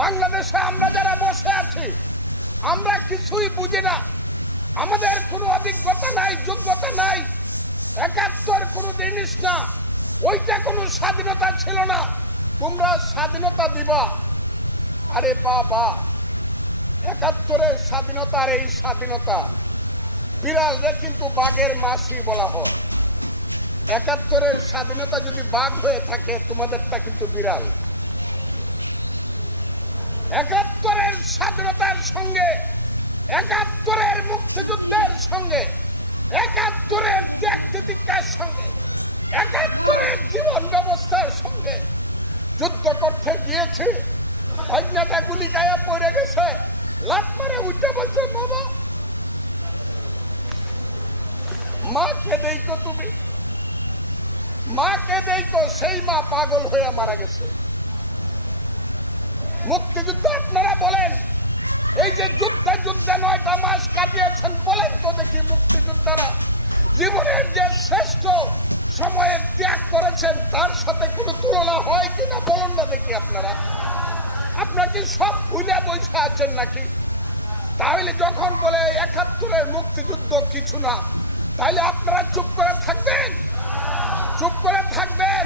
বাংলাদেশে আমরা যারা বসে আছি আমরা কিছুই বুঝি না, আমাদের কোনো অভিজ্ঞতা নাই, যোগ্যতা নাই। ৭১ কোনো জিনিস না, ওইটা কোনো স্বাধীনতা ছিল না। তোমরা স্বাধীনতা দিবা, আরে বাবা ৭১-এর স্বাধীনতা আর এই স্বাধীনতা, বিড়ালরে কিন্তু বাঘের মাসি বলা হয়। ৭১-এর স্বাধীনতা যদি বাঘ হয়ে থাকে, তোমাদেরটা কিন্তু বিড়াল। ৭১-এর স্বাধীনতার সঙ্গে, ৭১-এর মুক্তিযুদ্ধের সঙ্গে, ৭১-এর ত্যাগ তিতিক্ষার সঙ্গে, ৭১-এর জীবন ব্যবস্থার সঙ্গে যুদ্ধ করতে গিয়েছে। ভাগ্নাটা গুলি গায়ে পড়ে গেছে, লাত মারে উঠে বলছে বাবা মাকে দেখো, তুমি মাকে দেখো। সেই মা পাগল হয়ে মারা গেছে। মুক্তিযুদ্ধ আপনারা বলেন, এই যে যুদ্ধে যুদ্ধে 9টা মাস কাটিয়েছেন, বলেন তো দেখি মুক্তিযোদ্ধারা জীবনের যে শ্রেষ্ঠ সময়ের ত্যাগ করেছেন তার সাথে কোনো তুলনা হয় কিনা বলুন না দেখি। আপনারা কি সব ভুলে বসে আছেন নাকি? তাহলে যখন বলে ৭১-এর মুক্তিযুদ্ধ কিছু না, তাহলে আপনারা চুপ করে থাকবেন? চুপ করে থাকবেন?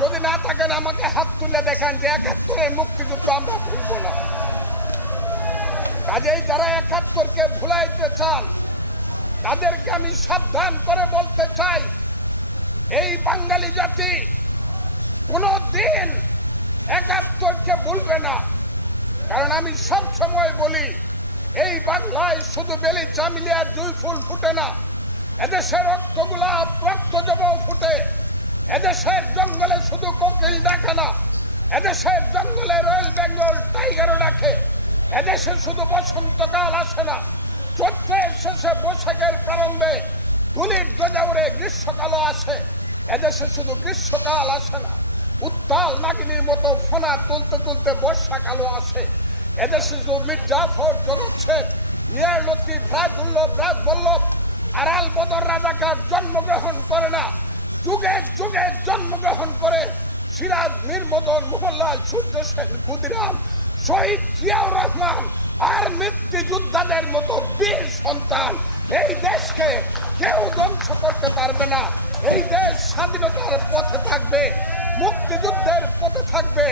যদি না থাকেন আমাকে হাত তুলে দেখান যে ৭১-এর মুক্তিযুদ্ধ আমরা ভুলব না। কাজেই যারা ৭১-কে ভুলাইতে চান তাদেরকে আমি সাবধান করে বলতে চাই, এই বাঙালি জাতি কোনো দিন ৭১-কে ভুলবে না। কারণ আমি সব সময় বলি, এই বাংলায় শুধু বেলি চামিলি আর জুই ফুল ফুটে না, এদেশের রক্তগোলাপ রক্ত জব ফুটে। এদেশের জঙ্গলে শুধু কোকিল ডাকে না, এদেশের জঙ্গলে রয়্যাল বেঙ্গল টাইগারও ডাকে। এদেশে শুধু বসন্তকাল আসে না, চৈত্রের শেষে বৈশাখের প্রারম্ভে তুলির ধ্বজা উড়ে গ্রীষ্মকালও আসে। এদেশে শুধু গ্রীষ্মকাল আসে না, উত্তাল নাগিনীর মতো ফোনা তুলতে তুলতে বর্ষাকালও আসে। এদেশে শুধু মীর জাফর, জগৎ শেখ, ইয়ার লতিফ, রাজদুল্লভ, রাজবল্লভ, আরাল বদর রাজাকার জন্মগ্রহণ করে না, যুগে যুগে জন্মগ্রহণ করে সিরাজ, মীর মদন, মোহনলাল, সূর্য সেন, ক্ষুদিরাম, শহীদ জিয়াউর রহমান আর মুক্তিযোদ্ধাদের মতো বীর সন্তান। এই দেশকে কেউ ধ্বংস করতে পারবে না। এই দেশ স্বাধীনতার পথে থাকবে, মুক্তিযুদ্ধের পথে থাকবে।